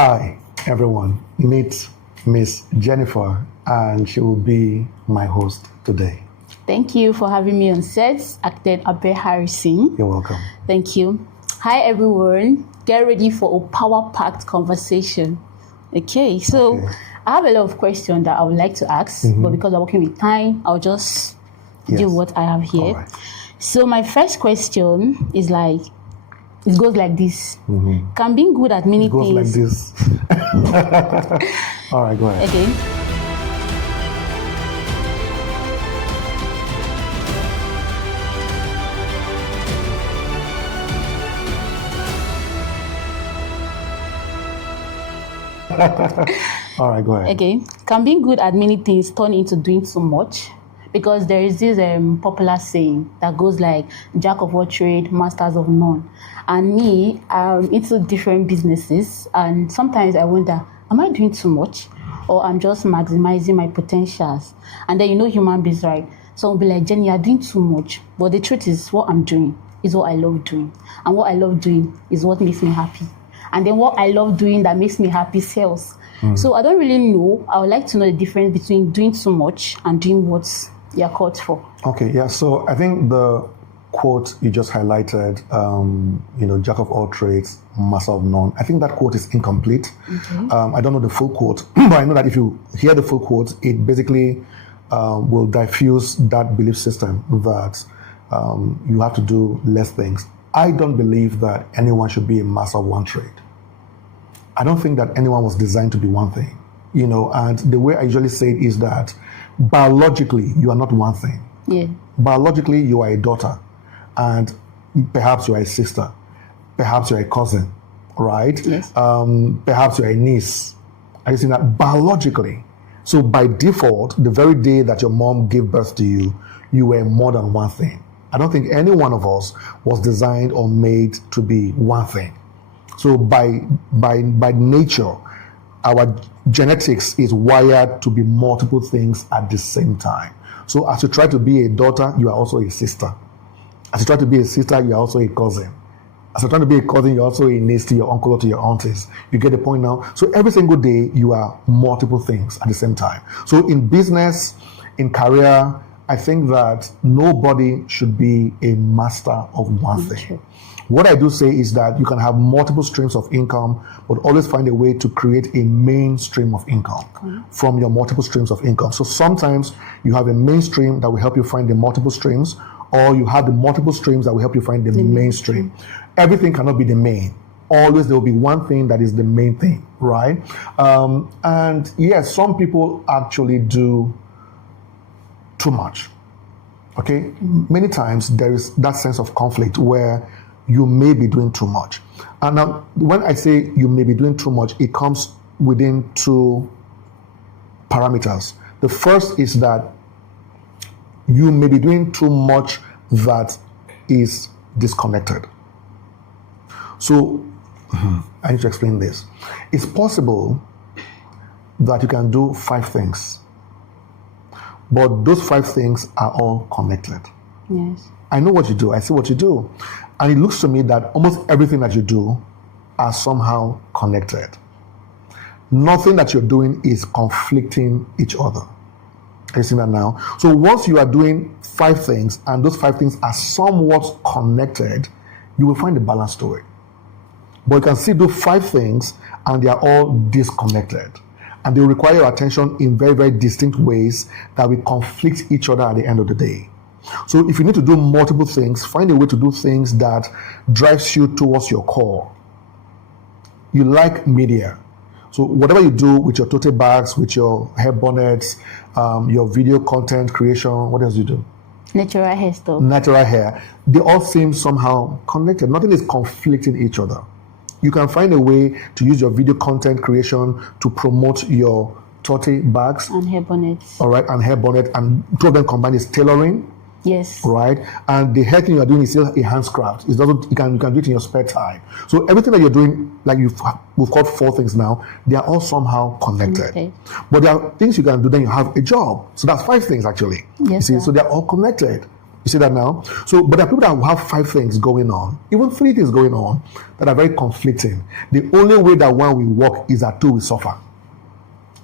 Hi, everyone. Meet Miss Jennifer, and she will be my host today. Thank you for having me on set. Acted Apeh Harrison. You're welcome. Thank you. Hi, everyone. Get ready for a power-packed conversation. Okay, so I have a lot of questions that I would like to ask, but because I'm working with time, I'll just do what I have here. Right. So my first question is it goes like this. Can being good at many It goes things... like this. All right, go ahead. Okay. All right, go ahead. Okay. Can being good at many things turn into doing too much? Because there is this popular saying that goes like, jack of all trade, masters of none. And me, I'm into different businesses, and sometimes I wonder, am I doing too much? Or I'm just maximizing my potentials? And then human beings, right? So I'll be like, Jenny, you're doing too much. But the truth is, what I'm doing is what I love doing. And what I love doing is what makes me happy. And then what I love doing that makes me happy sells. So I don't really know. I would like to know the difference between doing too much and doing what you're called for. Okay, yeah. So I think the quote you just highlighted, jack of all trades, master of none. I think that quote is incomplete. I don't know the full quote, but I know that if you hear the full quote, it basically will diffuse that belief system that you have to do less things. I don't believe that anyone should be a master of one trade. I don't think that anyone was designed to be one thing, and the way I usually say it is that biologically, you are not one thing. Yeah. Biologically, you are a daughter, and perhaps you are a sister, perhaps you're a cousin, right? Yes. Perhaps you're a niece. Are you seeing that? Biologically. So by default, the very day that your mom gave birth to you, you were more than one thing. I don't think any one of us was designed or made to be one thing. So by nature, our genetics is wired to be multiple things at the same time. So as you try to be a daughter, you are also a sister. As you try to be a sister, you are also a cousin. As you try to be a cousin, you're also a niece to your uncle or to your aunties. You get the point now? So every single day, you are multiple things at the same time. So in business, in career, I think that nobody should be a master of one thing. What I do say is that you can have multiple streams of income, but always find a way to create a main stream of income from your multiple streams of income. So sometimes you have a mainstream that will help you find the multiple streams, or you have the multiple streams that will help you find the mainstream. Everything cannot be the main. Always there will be one thing that is the main thing, right? And yes, some people actually do too much. Okay? Many times there is that sense of conflict where you may be doing too much. And now, when I say you may be doing too much, it comes within two parameters. The first is that you may be doing too much that is disconnected. So, I need to explain this. It's possible that you can do 5 things, but those 5 things are all connected. Yes. I know what you do. I see what you do. And it looks to me that almost everything that you do are somehow connected. Nothing that you're doing is conflicting each other. Are you seeing that now? So once you are doing 5 things, and those 5 things are somewhat connected, you will find a balance to it. But you can still do 5 things, and they are all disconnected. And they will require your attention in very, very distinct ways that will conflict each other at the end of the day. So if you need to do multiple things, find a way to do things that drives you towards your core. You like media. So whatever you do with your tote bags, with your hair bonnets, your video content creation, what else do you do? Natural hair stuff. Natural hair. They all seem somehow connected. Nothing is conflicting each other. You can find a way to use your video content creation to promote your tote bags. And hair bonnets. All right, and hair bonnet. And two of them combined is tailoring. Yes. Right? And the hair thing you are doing is still a handcraft. It doesn't. You can do it in your spare time. So everything that you're doing, like we've got 4 things now, they are all somehow connected. Okay. But there are things you can do, then you have a job. So that's 5 things actually. Yes. You see, so they're all connected. You see that now? So, but there are people that have 5 things going on, even 3 things going on that are very conflicting. The only way that one will work is that 2 will suffer.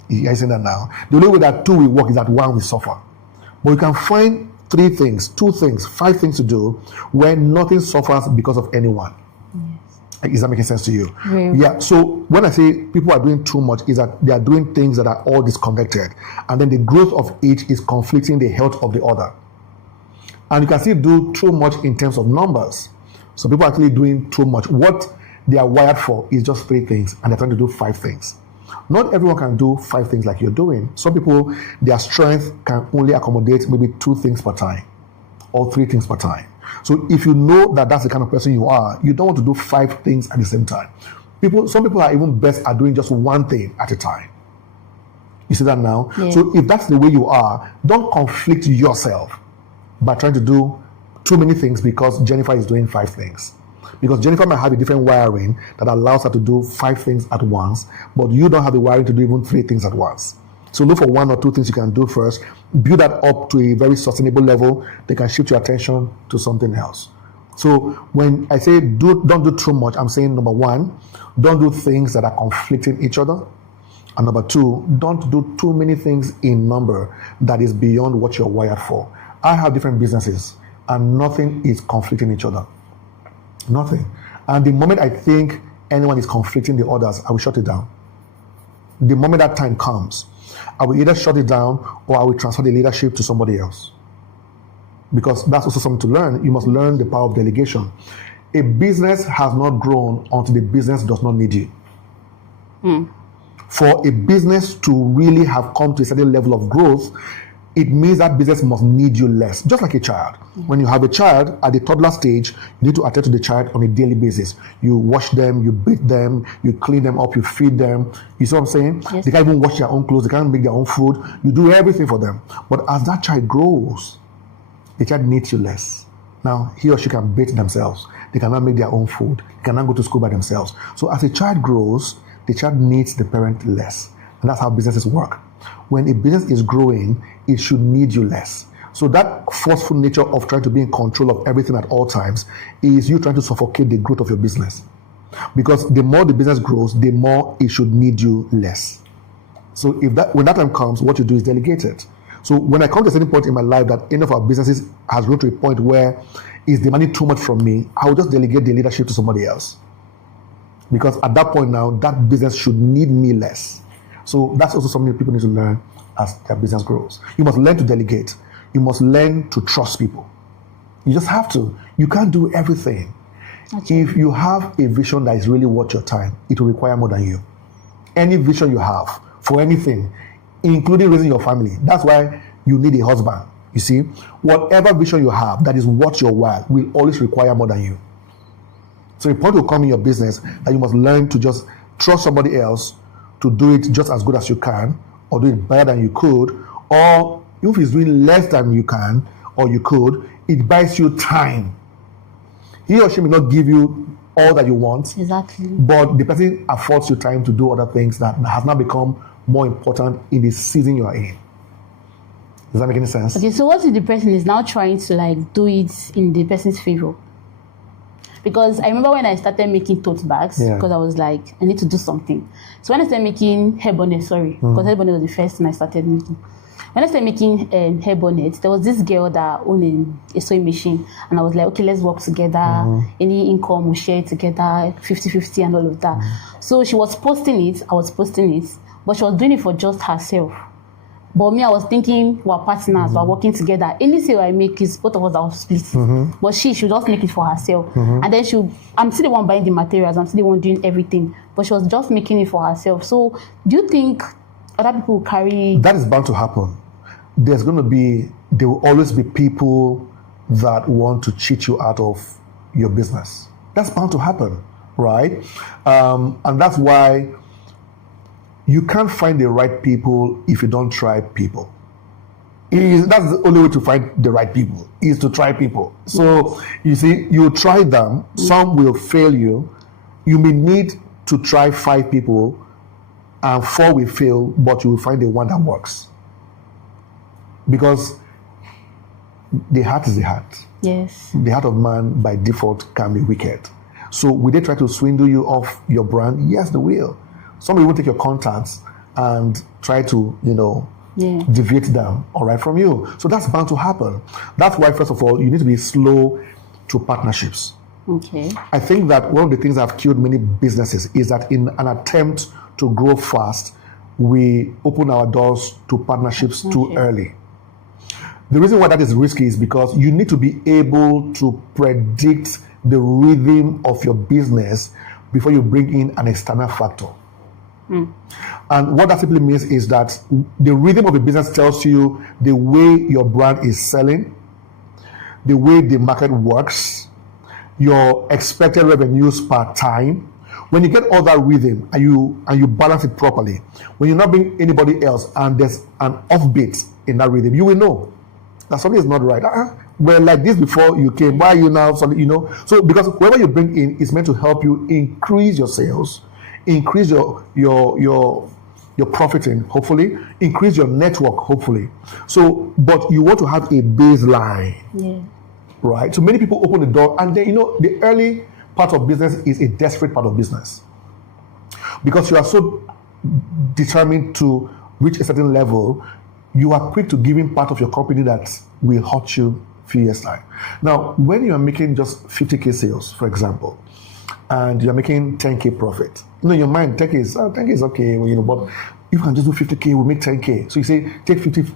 You guys see that now? The only way that 2 will work is that 1 will suffer. But you can find 3 things, 2 things, 5 things to do where nothing suffers because of anyone. Yes. Is that making sense to you? Yeah. So when I say people are doing too much, is that they are doing things that are all disconnected, and then the growth of each is conflicting the health of the other. And you can still do too much in terms of numbers. So people are actually doing too much. What they are wired for is just 3 things, and they're trying to do 5 things. Not everyone can do 5 things like you're doing. Some people, their strength can only accommodate maybe 2 things per time or 3 things per time. So if you know that that's the kind of person you are, you don't want to do 5 things at the same time. Some people are even best at doing just 1 thing at a time. You see that now? Yeah. So if that's the way you are, don't conflict yourself by trying to do too many things because Jennifer is doing 5 things. Because Jennifer might have a different wiring that allows her to do 5 things at once, but you don't have the wiring to do even 3 things at once. So look for 1 or 2 things you can do first, build that up to a very sustainable level, they can shift your attention to something else. So when I say don't do too much, I'm saying number 1, don't do things that are conflicting each other. And number 2, don't do too many things in number that is beyond what you're wired for. I have different businesses and nothing is conflicting each other. Nothing. And the moment I think anyone is conflicting the others, I will shut it down. The moment that time comes, I will either shut it down or I will transfer the leadership to somebody else. Because that's also something to learn. You must learn the power of delegation. A business has not grown until the business does not need you. For a business to really have come to a certain level of growth, it means that business must need you less. Just like a child. When you have a child at the toddler stage, you need to attend to the child on a daily basis. You wash them, you bathe them, you clean them up, you feed them. You see what I'm saying? Yes. They can't even wash their own clothes, they can't make their own food. You do everything for them. But as that child grows, the child needs you less. Now, he or she can bathe themselves. They cannot make their own food. They cannot go to school by themselves. So as a child grows, the child needs the parent less. And that's how businesses work. When a business is growing, it should need you less. So that forceful nature of trying to be in control of everything at all times is you trying to suffocate the growth of your business. Because the more the business grows, the more it should need you less. So when that time comes, what you do is delegate it. So when I come to a certain point in my life that any of our businesses has grown to a point where it's demanding too much from me, I will just delegate the leadership to somebody else. Because at that point now, that business should need me less. So that's also something that people need to learn as their business grows. You must learn to delegate. You must learn to trust people. You just have to. You can't do everything. Okay. If you have a vision that is really worth your time, it will require more than you. Any vision you have for anything, including raising your family, that's why you need a husband. You see, whatever vision you have that is worth your while will always require more than you. So a point will come in your business that you must learn to just trust somebody else to do it just as good as you can, or do it better than you could, or if it's doing less than you can or you could, it buys you time. He or she may not give you all that you want, exactly, but the person affords you time to do other things that has now become more important in the season you are in. Does that make any sense? Okay, so what if the person is now trying to do it in the person's favor? Because I remember when I started making tote bags, because I was like, I need to do something. So when I started making hair bonnets, because hair bonnet was the first thing I started making. When I started making hair bonnets, there was this girl that owned a sewing machine. And I was like, okay, let's work together. Any income, we'll share it together, 50-50 and all of that. So she was posting it, I was posting it, but she was doing it for just herself. But me, I was thinking we're partners, we're working together. Any sale I make is both of us are split. But she should just make it for herself. And then I'm still the one buying the materials, I'm still the one doing everything. But she was just making it for herself. So do you think other people will carry... That is bound to happen. There will always be people that want to cheat you out of your business. That's bound to happen, right? And that's why you can't find the right people if you don't try people. That's the only way to find the right people, is to try people. So you see, you try them, some will fail you. You may need to try 5 people and 4 will fail, but you will find the one that works. Because the heart is the heart. Yes. The heart of man by default can be wicked. So will they try to swindle you off your brand? Yes, they will. Some will take your contacts and try to, deviate them, all right, from you. So that's bound to happen. That's why, first of all, you need to be slow to partnerships. Okay. I think that one of the things that have killed many businesses is that in an attempt to grow fast, we open our doors to partnerships too early. The reason why that is risky is because you need to be able to predict the rhythm of your business before you bring in an external factor. And what that simply means is that the rhythm of a business tells you the way your brand is selling, the way the market works, your expected revenues per time. When you get all that rhythm and you balance it properly, when you're not being anybody else and there's an offbeat in that rhythm, you will know that something is not right. Well, like this before you came, why are you now? So because whoever you bring in is meant to help you increase your sales, increase your profiting, hopefully, increase your network, hopefully. So, but you want to have a baseline. Yeah. Right? So many people open the door, and then, the early part of business is a desperate part of business. Because you are so determined to reach a certain level, you are quick to giving part of your company that will hurt you a few years' time. Now, when you are making just 50K sales, for example, and you're making 10K profit, in your mind, 10K is okay, but if you can just do 50K, we'll make 10K. So you say, take 50%,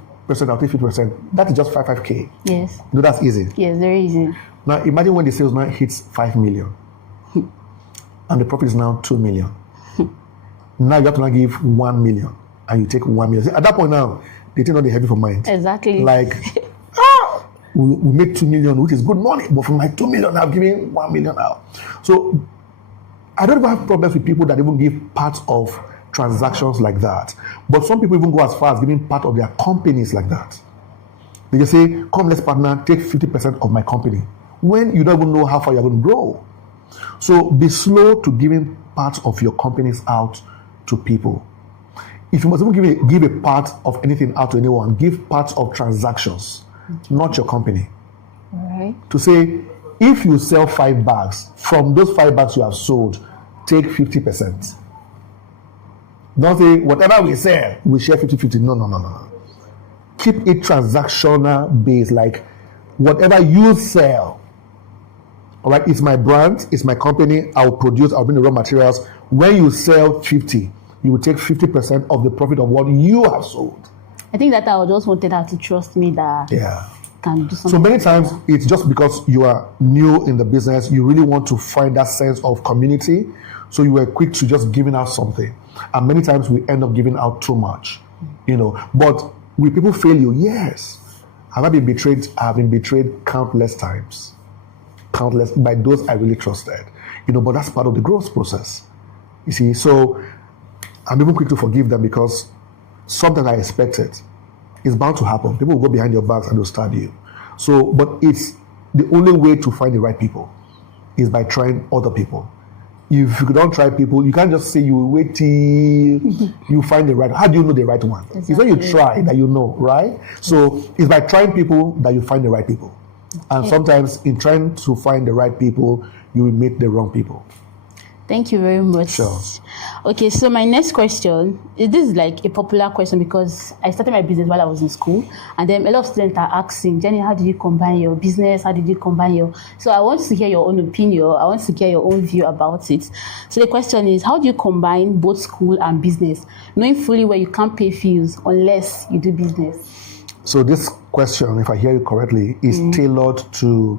I'll take 50%. That is just 5K. Yes. That's easy. Yes, very easy. Now, imagine when the sales now hits 5 million and the profit is now 2 million. Now you have to now give 1 million and you take 1 million. At that point now, they take on the heavy for mind. Exactly. Like, we make 2 million, which is good money, but from my 2 million, I'm giving 1 million out. So I don't even have problems with people that even give parts of transactions like that. But some people even go as far as giving part of their companies like that. They just say, come, let's partner, take 50% of my company, when you don't even know how far you're going to grow. So be slow to giving parts of your companies out to people. If you must even give a part of anything out to anyone, give parts of transactions, not your company. All right. To say, if you sell 5 bags, from those 5 bags you have sold, take 50%. Don't say, whatever we sell, we share 50-50. No. Keep it transactional based, like whatever you sell. All right, it's my brand, it's my company, I'll produce, I'll bring the raw materials. When you sell 50, you will take 50% of the profit of what you have sold. I think that I just wanted her to trust me that can do something. So many times, it's just because you are new in the business, you really want to find that sense of community, so you were quick to just giving out something. And many times we end up giving out too much, But will people fail you? Yes. Have I been betrayed? I have been betrayed countless times. Countless, by those I really trusted. But that's part of the growth process. You see, so I'm even quick to forgive them because something I expected is bound to happen. People will go behind your backs and they'll stab you. So, but it's the only way to find the right people is by trying other people. If you don't try people, you can't just say you will wait till you find the right. How do you know the right one? Exactly. It's when you try that you know, right? So it's by trying people that you find the right people. And sometimes in trying to find the right people, you will meet the wrong people. Thank you very much. Sure. Okay, so my next question, this is like a popular question because I started my business while I was in school, and then a lot of students are asking, Jenny, how did you combine your business? How did you combine your... So I want to hear your own opinion. I want to hear your own view about it. So the question is, how do you combine both school and business, knowing fully where you can't pay fees unless you do business? So this question, if I hear you correctly, is tailored to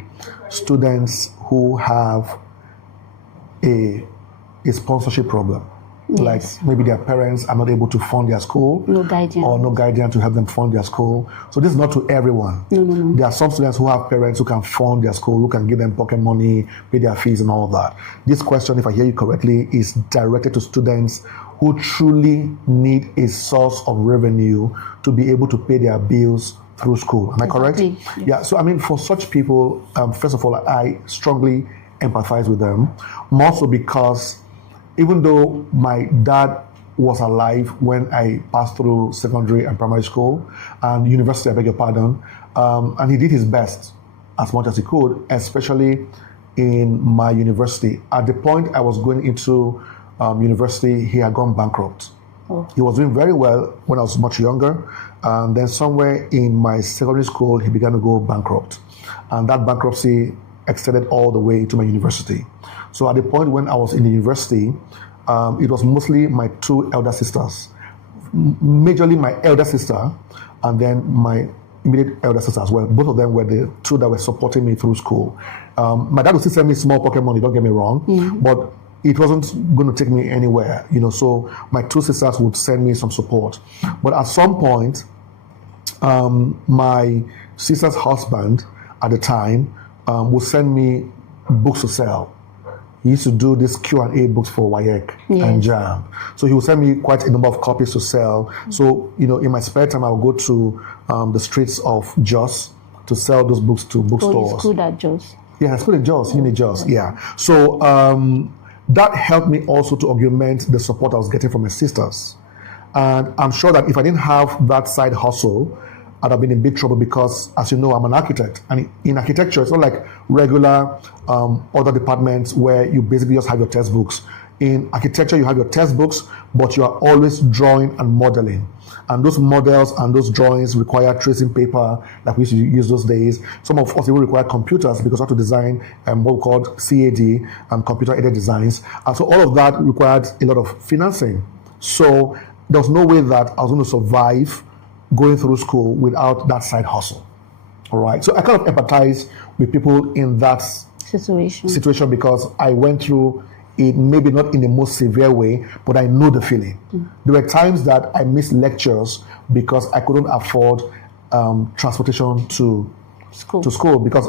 students who have a sponsorship problem. Yes. Like maybe their parents are not able to fund their school. No guardian. Or no guardian to help them fund their school. So this is not to everyone. No. There are some students who have parents who can fund their school, who can give them pocket money, pay their fees and all of that. This question, if I hear you correctly, is directed to students who truly need a source of revenue to be able to pay their bills through school. Am I correct? Yes. Yeah, so I mean, for such people, first of all, I strongly empathize with them, more so because even though my dad was alive when I passed through secondary and primary school and university, I beg your pardon. And he did his best as much as he could, especially in my university. At the point I was going into university, he had gone bankrupt. Oh. He was doing very well when I was much younger. Then somewhere in my secondary school, he began to go bankrupt. And that bankruptcy extended all the way to my university. So at the point when I was in the university, it was mostly my two elder sisters, majorly my elder sister, and then my immediate elder sister as well. Both of them were the two that were supporting me through school. My dad would still send me small pocket money, don't get me wrong, but it wasn't going to take me anywhere, so my two sisters would send me some support. But at some point, my sister's husband at the time would send me books to sell. He used to do this Q&A books for WAEC and JAM. So he would send me quite a number of copies to sell. So, in my spare time, I would go to the streets of Jos to sell those books to bookstores. So you schooled at Jos? Yeah, I schooled in Jos, Uni Jos, yeah. So that helped me also to augment the support I was getting from my sisters. And I'm sure that if I didn't have that side hustle, I'd have been in big trouble because, as you know, I'm an architect. And in architecture, it's not like regular other departments where you basically just have your textbooks. In architecture, you have your textbooks, but you are always drawing and modeling. And those models and those drawings require tracing paper, like we used to use those days. Some of us even require computers because we have to design what we call CAD, computer-aided designs. And so all of that required a lot of financing. So there was no way that I was going to survive going through school without that side hustle. All right. So I kind of empathize with people in that situation because I went through it, maybe not in the most severe way, but I know the feeling. There were times that I missed lectures because I couldn't afford transportation to school because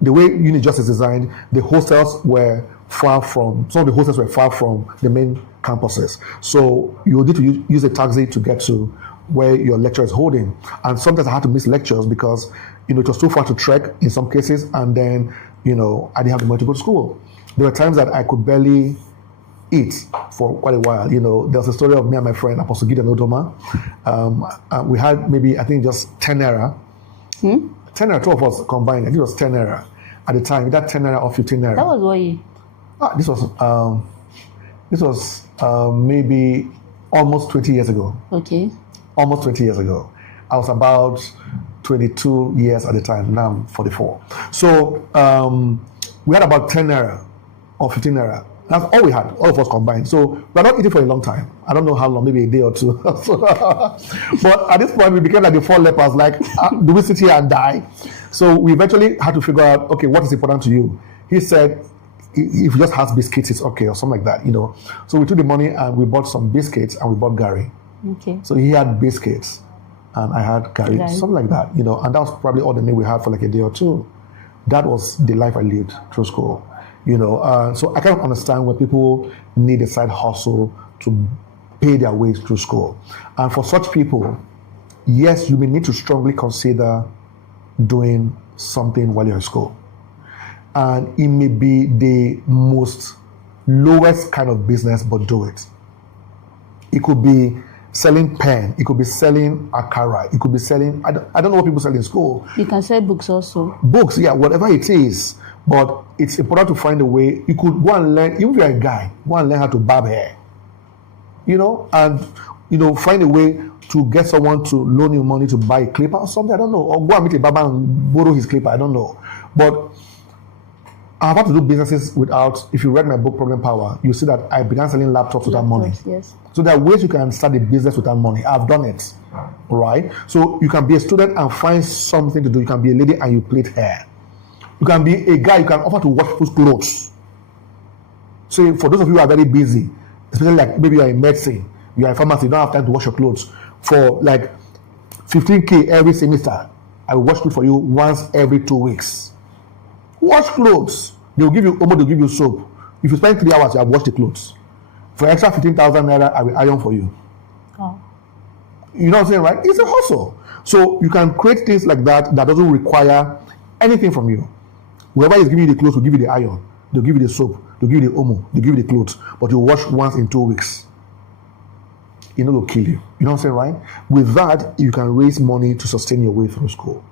the way Uni Just is designed, the hostels were far from the main campuses. So you would need to use a taxi to get to where your lecturer is holding. And sometimes I had to miss lectures because, it was too far to trek in some cases. And then, I didn't have the money to go to school. There were times that I could barely eat for quite a while. There's a story of me and my friend, Apostle Gideon Odoma. We had maybe, I think, just 10 naira. 10 naira, two of us combined. I think it was 10 naira at the time. That 10 naira or 15 naira. That was what year? This was maybe almost 20 years ago. Okay. Almost 20 years ago. I was about 22 years at the time. Now I'm 44. So we had about 10 naira or 15 naira. That's all we had, all of us combined. So we're not eating for a long time. I don't know how long, maybe a day or two. But at this point, we became like the four lepers, like, do we sit here and die? So we eventually had to figure out, okay, what is important to you? He said, if you just have biscuits, it's okay, or something like that, So we took the money and we bought some biscuits and we bought Gary. Okay. So he had biscuits and I had Gary, something like that, and that was probably all the meal we had for like a day or two. That was the life I lived through school, So I kind of understand when people need a side hustle to pay their way through school. And for such people, yes, you may need to strongly consider doing something while you're in school. And it may be the most lowest kind of business, but do it. It could be selling pen, it could be selling akara, it could be selling, I don't know what people sell in school. You can sell books also. Books, yeah, whatever it is. But it's important to find a way. You could go and learn, even if you're a guy, go and learn how to barb hair. And find a way to get someone to loan you money to buy a clipper or something, I don't know. Or go and meet a barber and borrow his clipper, I don't know. But I've had to do businesses without, if you read my book, Problem Power, you see that I began selling laptops without money. Yes. So there are ways you can start a business without money. I've done it, right? So you can be a student and find something to do. You can be a lady and you plait hair. You can be a guy, you can offer to wash people's clothes. So for those of you who are very busy, especially like maybe you're in medicine, you're in pharmacy, you don't have time to wash your clothes. For like 15K every semester, I will wash clothes for you once every 2 weeks. Wash clothes. They'll give you they'll give you soap. If you spend 3 hours, you have washed the clothes. For extra 15,000 naira, I will iron for you. Oh. You know what I'm saying, right? It's a hustle. So you can create things like that doesn't require anything from you. Whoever is giving you the clothes will give you the iron. They'll give you the soap. They'll give you the omo. They'll give you the clothes. But you wash once in 2 weeks. it will kill you. You know what I'm saying, right? With that, you can raise money to sustain your way through school.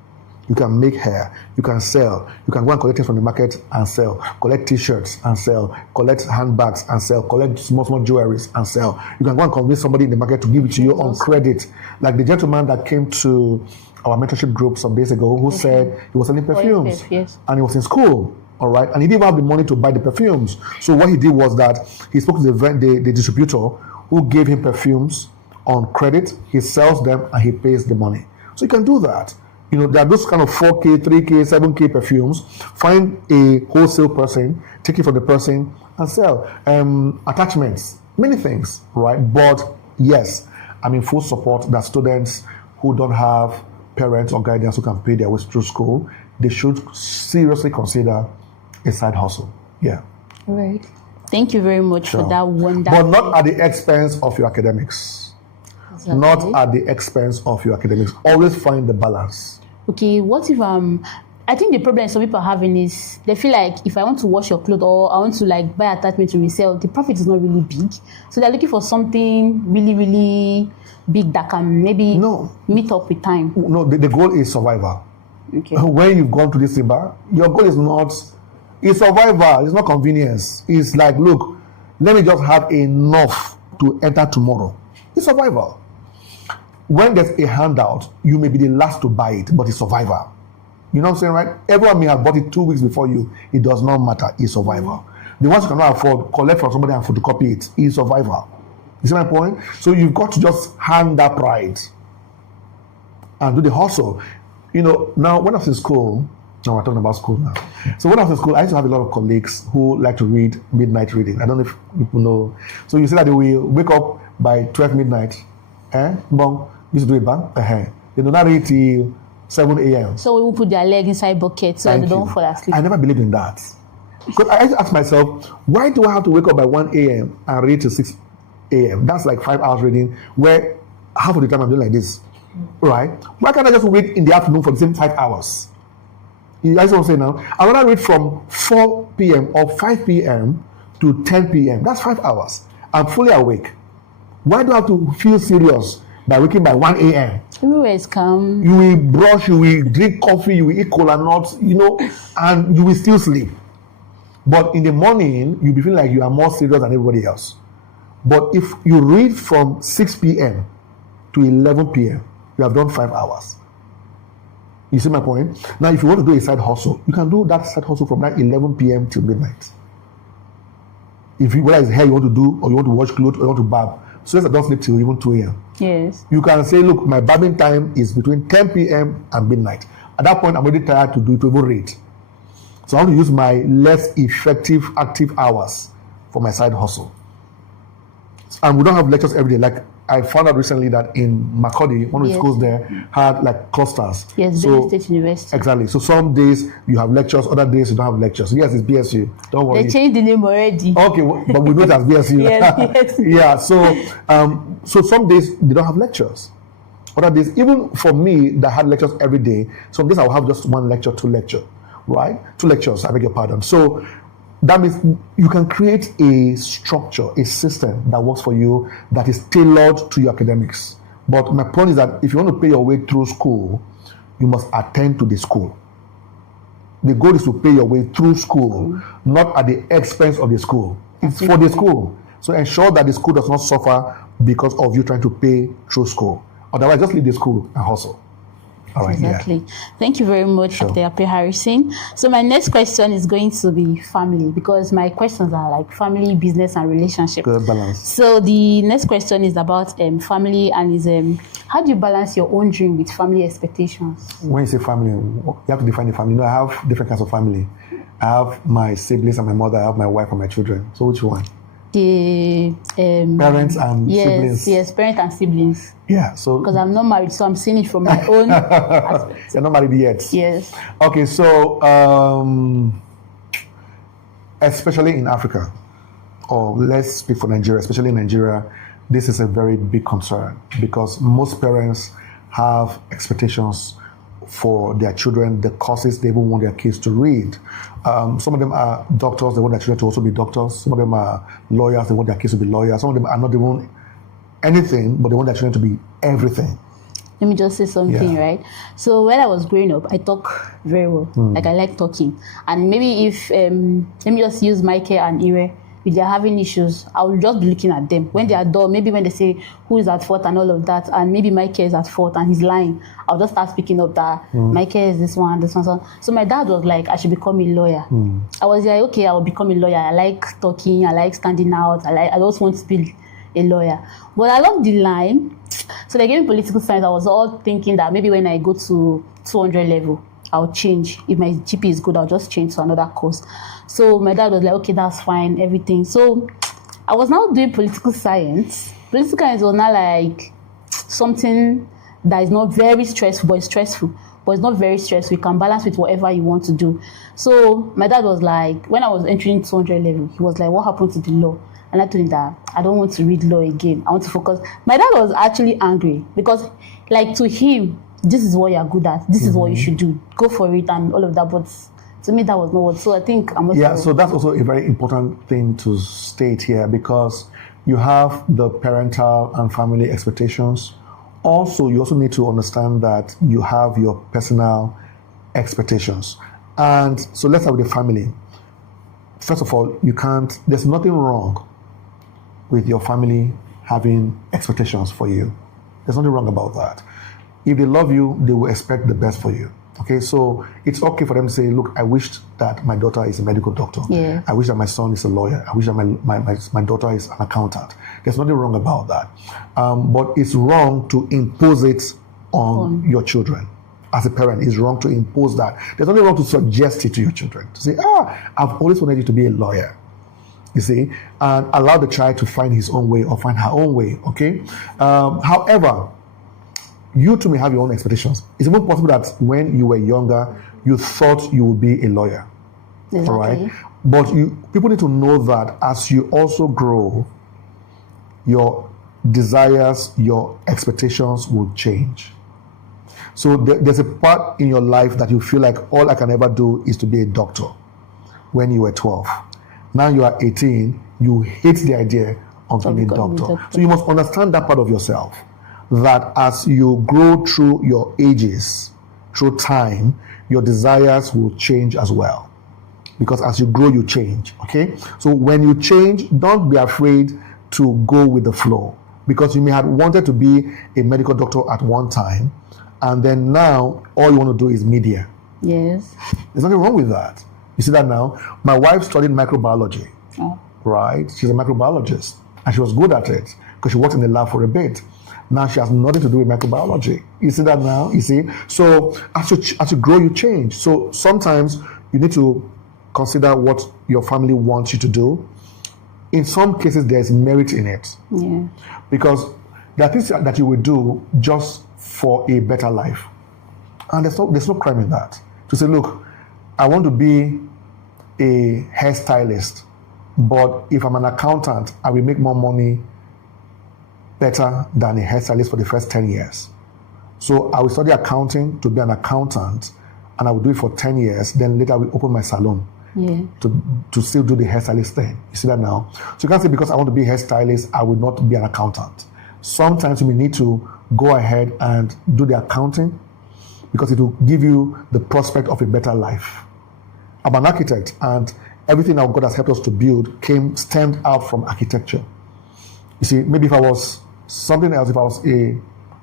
You can make hair, you can sell, you can go and collect things from the market and sell, collect t-shirts and sell, collect handbags and sell, collect small jewelries and sell. You can go and convince somebody in the market to give it to you on credit. Like the gentleman that came to our mentorship group some days ago who said he was selling perfumes and he was in school, all right, and he didn't have the money to buy the perfumes. So what he did was that he spoke to the distributor who gave him perfumes on credit. He sells them and he pays the money. So you can do that. You know, there are those kind of 4K, 3K, 7K perfumes. Find a wholesale person, take it from the person and sell. Attachments, many things, right? But yes, I'm in full support that students who don't have parents or guardians who can pay their way through school, they should seriously consider a side hustle. Yeah. All right. Thank you very much for that wonderful. But not at the expense of your academics. Exactly. Not at the expense of your academics. Always find the balance. Okay, what if I think the problem some people are having is they feel like if I want to wash your clothes or I want to like buy attachment to resell, the profit is not really big. So they're looking for something really, really big that can maybe meet up with time. No, the goal is survival. Okay. When you've gone to this timber, your goal is not, it's survival, it's not convenience. It's like, look, let me just have enough to enter tomorrow. It's survival. When there's a handout, you may be the last to buy it, but it's survival. You know what I'm saying, right? Everyone may have bought it 2 weeks before you. It does not matter. It's survival. The ones you cannot afford, collect from somebody and photocopy it. It's survival. You see my point? So you've got to just hang that pride and do the hustle. You know, now when I was in school, now we're talking about school now. So when I was in school, I used to have a lot of colleagues who like to read midnight reading. I don't know if people know. So you see that they will wake up by 12 midnight. Bon, used to do it back. They do not read till 7 a.m. So we will put their leg inside bucket so they don't fall asleep. I never believed in that. Because I used to ask myself, why do I have to wake up by 1 a.m. and read till 6 a.m.? That's like 5 hours reading, where half of the time I'm doing like this. Right? Why can't I just read in the afternoon for the same 5 hours? You guys know what I'm saying now? I want to read from 4 p.m. or 5 p.m. to 10 p.m. That's 5 hours. I'm fully awake. Why do I have to feel serious by waking by 1 a.m.? Everywhere is calm. You will brush, you will drink coffee, you will eat cola nuts, you know, and you will still sleep. But in the morning, you'll be feeling like you are more serious than everybody else. But if you read from 6 p.m. to 11 p.m., you have done 5 hours. You see my point? Now, if you want to do a side hustle, you can do that side hustle from that 11 p.m. till midnight. If you, whether it's hair you want to do, or you want to wash clothes, or you want to barb, so I don't sleep till even 2 a.m. Yes. You can say, look, my barbing time is between 10 p.m. and midnight. At that point, I'm already tired to do it to even read. So I want to use my less effective active hours for my side hustle. And we don't have lectures every day. Like I found out recently that in Makurdi, one of the schools there had like clusters. Yes, so, State University. Exactly. So some days you have lectures, other days you don't have lectures. So yes, it's BSU. Don't worry. They changed the name already. Okay, but we know it as BSU. Yes. Yeah. So some days they don't have lectures. Other days, even for me that had lectures every day, some days I'll have just 1 lecture, 2 lecture, right? 2 lectures. I beg your pardon. So that means you can create a structure, a system that works for you that is tailored to your academics. But my point is that if you want to pay your way through school, you must attend to the school. The goal is to pay your way through school, not at the expense of the school. It's for the school. So ensure that the school does not suffer because of you trying to pay through school. Otherwise, just leave the school and hustle. All right, exactly. Yeah. Thank you very much, Dr. Apeh Harrison. So my next question is going to be family, because my questions are like family, business, and relationship. Good balance. So the next question is about family, and is how do you balance your own dream with family expectations? When you say family, you have to define the family. You know, I have different kinds of family. I have my siblings and my mother. I have my wife and my children. So which one? The parents and siblings. Yes, parents and siblings. Yeah, so because I'm not married, so I'm seeing it from my own aspect. You're not married yet. Yes. Okay, so especially in Africa, or let's speak for Nigeria, especially in Nigeria, this is a very big concern because most parents have expectations for their children, the courses they even want their kids to read. Some of them are doctors, they want their children to also be doctors. Some of them are lawyers, they want their kids to be lawyers. Some of them are not even anything, but they want their children to be everything. Let me just say something, Yeah. right? So when I was growing up, I talk very well. Like I like talking. And maybe if let me just use Michael and Ire, if they're having issues, I will just be looking at them. When they are done, maybe when they say who is at fault and all of that, and maybe Michael is at fault and he's lying, I'll just start speaking up that Michael is this one, this one, so on. So my dad was like, I should become a lawyer. I was like, okay, I will become a lawyer. I like talking, I like standing out, I just want to be a lawyer. But along the line, so they gave me political science. I was all thinking that maybe when I go to 200 level, I'll change. If my GP is good, I'll just change to another course. So my dad was like, okay, that's fine, everything. So I was now doing political science. Political science was not like something that is not very stressful, but it's stressful. But it's not very stressful. You can balance with whatever you want to do. So my dad was like, when I was entering 200 level, he was like, what happened to the law? And I told him that I don't want to read law again. I want to focus. My dad was actually angry because, like, to him, this is what you're good at. This is what you should do. Go for it and all of that. But to me, that was not what. So I think I'm also... Yeah, so that's also a very important thing to state here, because you have the parental and family expectations. Also, you also need to understand that you have your personal expectations. And so let's start with the family. First of all, there's nothing wrong with your family having expectations for you. There's nothing wrong about that. If they love you, they will expect the best for you. Okay, so it's okay for them to say, look, I wish that my daughter is a medical doctor. Yeah. I wish that my son is a lawyer. I wish that my daughter is an accountant. There's nothing wrong about that. But it's wrong to impose it on your children. As a parent, it's wrong to impose that. There's nothing wrong to suggest it to your children. To say, I've always wanted you to be a lawyer. You see, and allow the child to find his own way or find her own way, okay? However, you too may have your own expectations. It's even possible that when you were younger, you thought you would be a lawyer, Exactly. all right? But people need to know that as you also grow, your desires, your expectations will change. So there's a part in your life that you feel like all I can ever do is to be a doctor when you were 12. Now you are 18, you hate the idea of being a doctor. So you must understand that part of yourself, that as you grow through your ages, through time, your desires will change as well. Because as you grow, you change, okay? So when you change, don't be afraid to go with the flow. Because you may have wanted to be a medical doctor at one time, and then now all you want to do is media. Yes. There's nothing wrong with that. You see that now? My wife studied microbiology, right? She's a microbiologist, and she was good at it because she worked in the lab for a bit. Now she has nothing to do with microbiology. You see that now? You see? So as you grow, you change. So sometimes you need to consider what your family wants you to do. In some cases, there's merit in it. Yeah. Because there are things that you will do just for a better life. And there's no crime in that. To say, look, I want to be a hairstylist, but if I'm an accountant, I will make more money better than a hairstylist for the first 10 years. So I will study accounting to be an accountant, and I will do it for 10 years. Then later I will open my salon to still do the hairstylist thing. You see that now? So you can't say because I want to be a hairstylist, I will not be an accountant. Sometimes you may need to go ahead and do the accounting because it will give you the prospect of a better life. I'm an architect, and everything that God has helped us to build stemmed out from architecture. You see, maybe if I was something else, if I was let me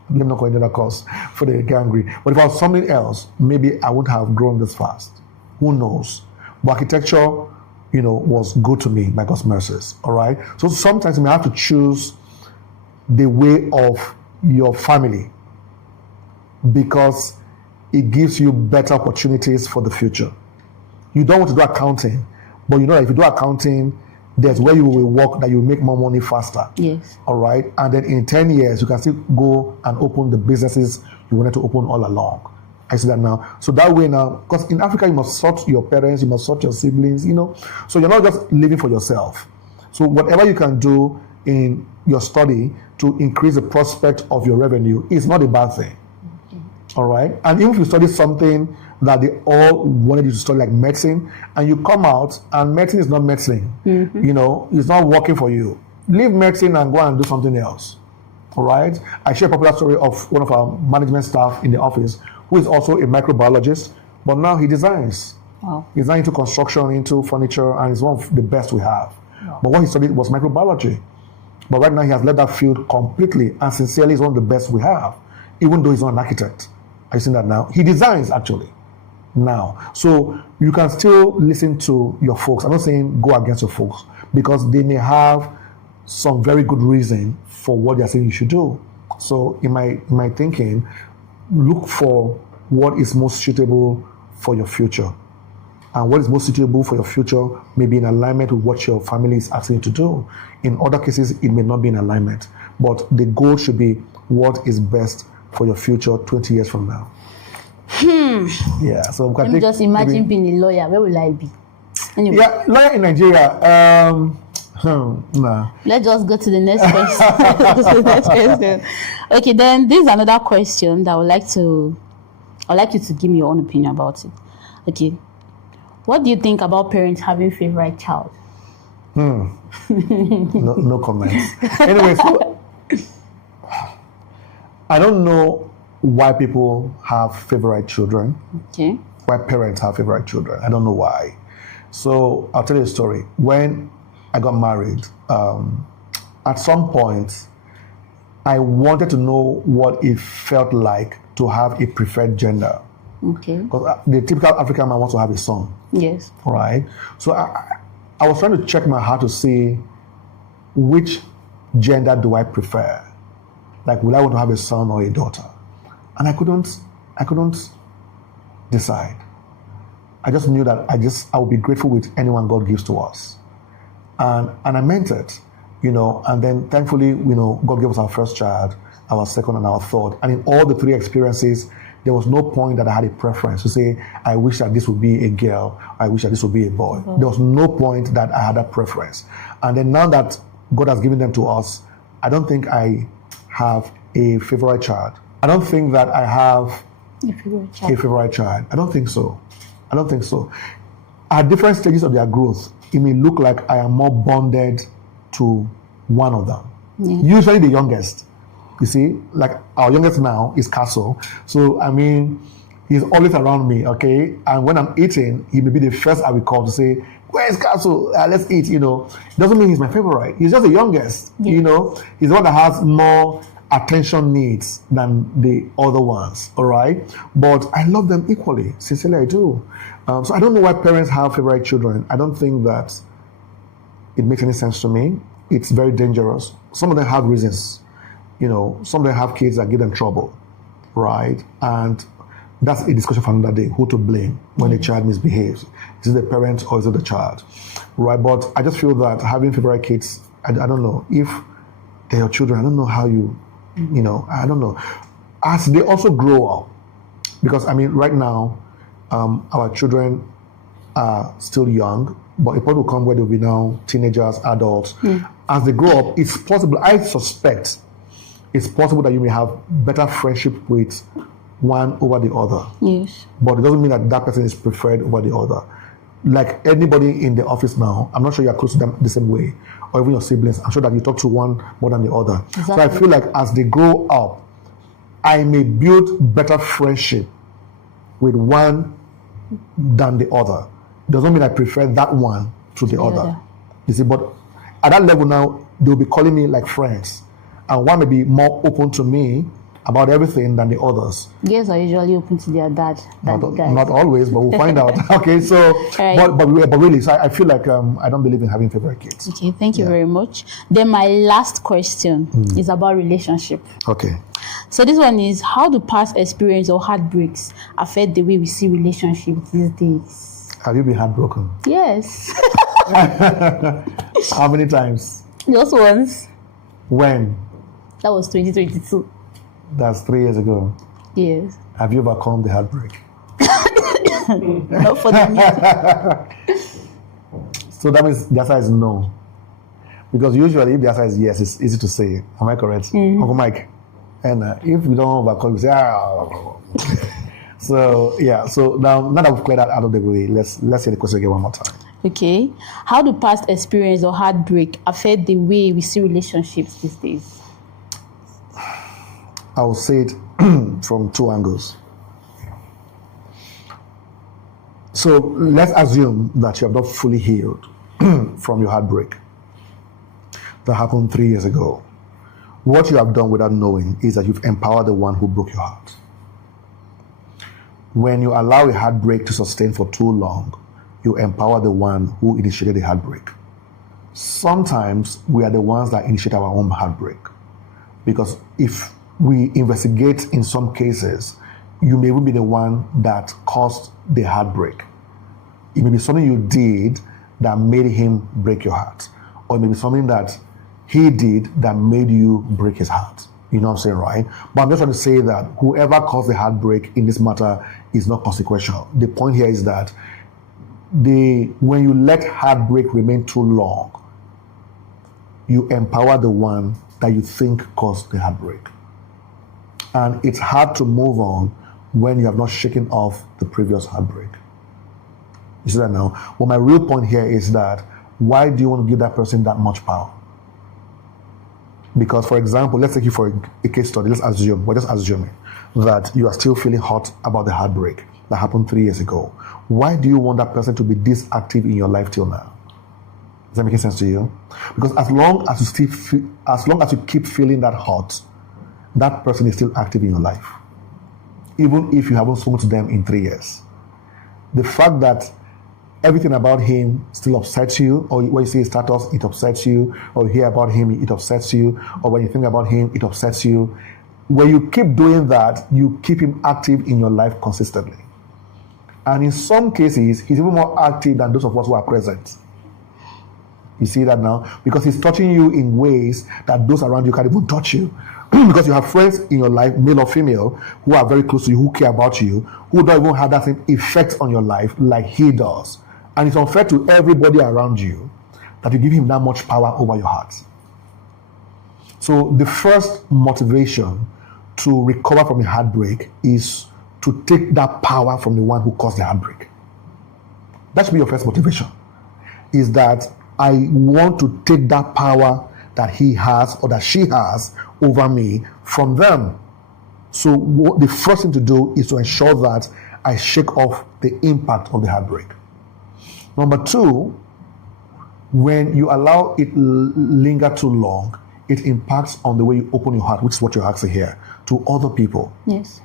not go into that course for the angry, but if I was something else, maybe I wouldn't have grown this fast. Who knows? But architecture, was good to me by God's mercies. All right. So sometimes you may have to choose the way of your family because it gives you better opportunities for the future. You don't want to do accounting, but you know that if you do accounting, there's where you will work that you will make more money faster. Yes. All right. And then in 10 years, you can still go and open the businesses you wanted to open all along. I see that now. So that way now, because in Africa, you must sort your parents, you must sort your siblings, So you're not just living for yourself. So whatever you can do in your study to increase the prospect of your revenue is not a bad thing. All right. And even if you study something that they all wanted you to study, like medicine, and you come out and medicine is not medicine, it's not working for you. Leave medicine and go and do something else. All right. I share a popular story of one of our management staff in the office who is also a microbiologist, but now he designs. Wow. He's not into construction, into furniture, and he's one of the best we have. Wow. But what he studied was microbiology. But right now he has left that field completely, and sincerely is one of the best we have, even though he's not an architect. Are you seeing that now? He designs actually now. So you can still listen to your folks. I'm not saying go against your folks, because they may have some very good reason for what they're saying you should do. So in my thinking, look for what is most suitable for your future. And what is most suitable for your future may be in alignment with what your family is asking you to do. In other cases, it may not be in alignment. But the goal should be what is best for your future 20 years from now. Yeah. So we can Let me just imagine being a lawyer. Where will I be? Anyway. Yeah, lawyer in Nigeria. Nah. Let's just go to the next question. Okay, then this is another question that I'd like you to give me your own opinion about it. Okay. What do you think about parents having favorite child? No comments. Anyway, so I don't know why people have favorite children. Okay. Why parents have favorite children. I don't know why. So I'll tell you a story. When I got married, at some point, I wanted to know what it felt like to have a preferred gender. Okay. Because the typical African man wants to have a son. Yes. Right? So I was trying to check my heart to see which gender do I prefer. Like, will I want to have a son or a daughter? And I couldn't decide. I just knew that I would be grateful with anyone God gives to us. And I meant it, and then thankfully, God gave us our first child, our second and our third. And in all the three experiences, there was no point that I had a preference to say, I wish that this would be a girl, I wish that this would be a boy. Mm-hmm. There was no point that I had a preference. And then now that God has given them to us, I don't think I have a favorite child. I don't think that I have a favorite child. I don't think so. At different stages of their growth, it may look like I am more bonded to one of them. Yeah. Usually the youngest. You see, like our youngest now is Castle. So, he's always around me, okay? And when I'm eating, he may be the first I will call to say, where's Castle? Let's eat, Doesn't mean he's my favorite. He's just the youngest, yeah. He's the one that has more attention needs than the other ones, all right? But I love them equally. Sincerely, I do. So I don't know why parents have favorite children. I don't think that it makes any sense to me. It's very dangerous. Some of them have reasons. Some of them have kids that give them trouble, right? And that's a discussion for another day, who to blame when a child misbehaves. Is it the parent or is it the child, right? But I just feel that having favorite kids, I don't know. If they're your children, I don't know how you, I don't know. As they also grow up, because, right now, our children are still young, but a point will come where they'll be now teenagers, adults. As they grow up, it's possible, I suspect, it's possible that you may have better friendship with one over the other. Yes. But it doesn't mean that person is preferred over the other. Like anybody in the office now, I'm not sure you're close to them the same way, or even your siblings. I'm sure that you talk to one more than the other. Exactly. So I feel like as they grow up, I may build better friendship with one than the other. It doesn't mean I prefer that one to the other. You see, but at that level now, they'll be calling me like friends. And one may be more open to me about everything than the others. Girls are usually open to their dad than the guys. Not always, but we'll find out. Okay, so, right. but really, so I feel like I don't believe in having favorite kids. Okay, thank you very much. Then my last question is about relationship. Okay. So this one is, how do past experience or heartbreaks affect the way we see relationships these days? Have you been heartbroken? Yes. How many times? Just once. When? That was 2022. That's 3 years ago. Yes. Have you overcome the heartbreak? Not for the So that means the answer is no. Because usually if the answer is yes, it's easy to say. Am I correct? Uncle Mike? And if you don't overcome, you say, So, yeah. So now that we've cleared that out of the way, let's hear the question again one more time. Okay. How do past experience or heartbreak affect the way we see relationships these days? I'll say it from two angles. So let's assume that you have not fully healed from your heartbreak that happened 3 years ago. What you have done without knowing is that you've empowered the one who broke your heart. When you allow a heartbreak to sustain for too long, you empower the one who initiated the heartbreak. Sometimes we are the ones that initiate our own heartbreak. Because if we investigate in some cases, you may even be the one that caused the heartbreak. It may be something you did that made him break your heart. Or it may be something that he did that made you break his heart. You know what I'm saying, right? But I'm just trying to say that whoever caused the heartbreak in this matter is not consequential. The point here is that when you let heartbreak remain too long, you empower the one that you think caused the heartbreak. And it's hard to move on when you have not shaken off the previous heartbreak. You see that now? Well, my real point here is that why do you want to give that person that much power? Because, for example, let's take you for a case study. We're just assuming that you are still feeling hot about the heartbreak that happened 3 years ago. Why do you want that person to be this active in your life till now? Is that making sense to you? Because as long as you keep feeling that hot, that person is still active in your life, even if you haven't spoken to them in 3 years. The fact that everything about him still upsets you, or when you see his status, it upsets you, or you hear about him, it upsets you, or when you think about him, it upsets you. When you keep doing that, you keep him active in your life consistently. And in some cases, he's even more active than those of us who are present. You see that now? Because he's touching you in ways that those around you can't even touch you. Because you have friends in your life, male or female, who are very close to you, who care about you, who don't even have that same effect on your life like he does. And it's unfair to everybody around you that you give him that much power over your heart. So the first motivation to recover from a heartbreak is to take that power from the one who caused the heartbreak. That should be your first motivation. Is that I want to take that power that he has or that she has over me from them. So the first thing to do is to ensure that I shake off the impact of the heartbreak. Number two, when you allow it linger too long, it impacts on the way you open your heart, which is what you're asking here, to other people. Yes.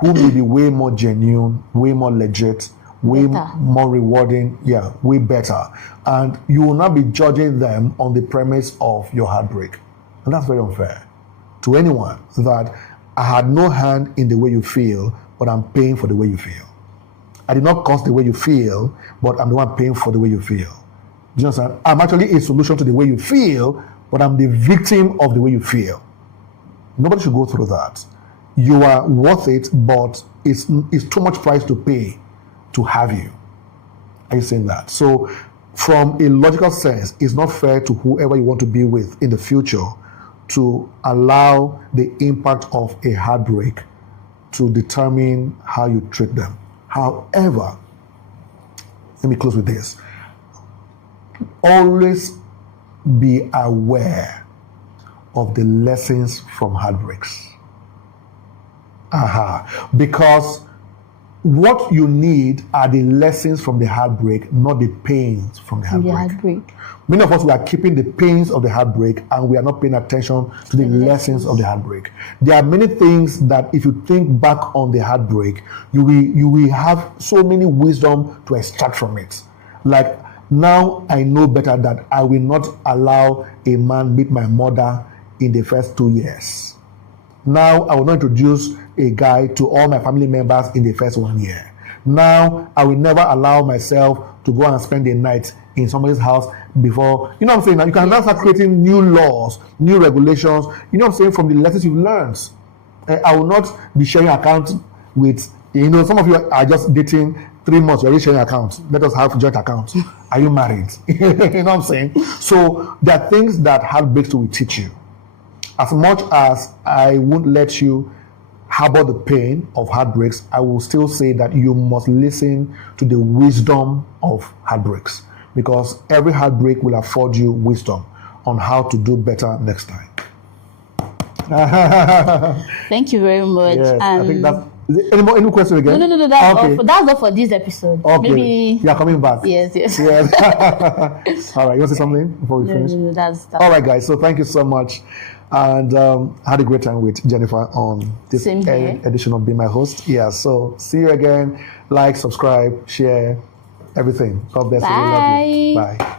Who may be way more genuine, way more legit, way more rewarding, way better. And you will not be judging them on the premise of your heartbreak. And that's very unfair to anyone, that I had no hand in the way you feel, but I'm paying for the way you feel. I did not cause the way you feel, but I'm the one paying for the way you feel. Do you understand? I'm actually a solution to the way you feel, but I'm the victim of the way you feel. Nobody should go through that. You are worth it, but it's too much price to pay to have you. Are you saying that? So from a logical sense, it's not fair to whoever you want to be with in the future to allow the impact of a heartbreak to determine how you treat them. However, let me close with this. Always be aware of the lessons from heartbreaks. Because what you need are the lessons from the heartbreak, not the pains from the heartbreak. Many of us, we are keeping the pains of the heartbreak and we are not paying attention to the lessons of the heartbreak. There are many things that if you think back on the heartbreak, you will have so many wisdom to extract from it. Like, now I know better that I will not allow a man meet my mother in the first 2 years. Now I will not introduce a guy to all my family members in the first 1 year. Now I will never allow myself to go and spend the night in somebody's house before. You know what I'm saying? Now you can now start creating new laws, new regulations. You know what I'm saying? From the lessons you've learned. I will not be sharing accounts with, some of you are just dating 3 months, you're already sharing accounts. Let us have joint accounts. Are you married? You know what I'm saying? So there are things that heartbreaks will teach you. As much as I won't let you harbor the pain of heartbreaks, I will still say that you must listen to the wisdom of heartbreaks, because every heartbreak will afford you wisdom on how to do better next time. Thank you very much. Yes, And I think that's. Is it any question again? no. That's Okay. that's all for this episode. Okay. Maybe. Yeah, coming back. Yes. Yes. All right. You want to say something before we finish? No, that's All right, guys. So thank you so much, and had a great time with Jennifer on this Same here. edition of Be My Host. Yeah. So see you again. Like, subscribe, share, everything. God bless you. We love you. Bye. Bye.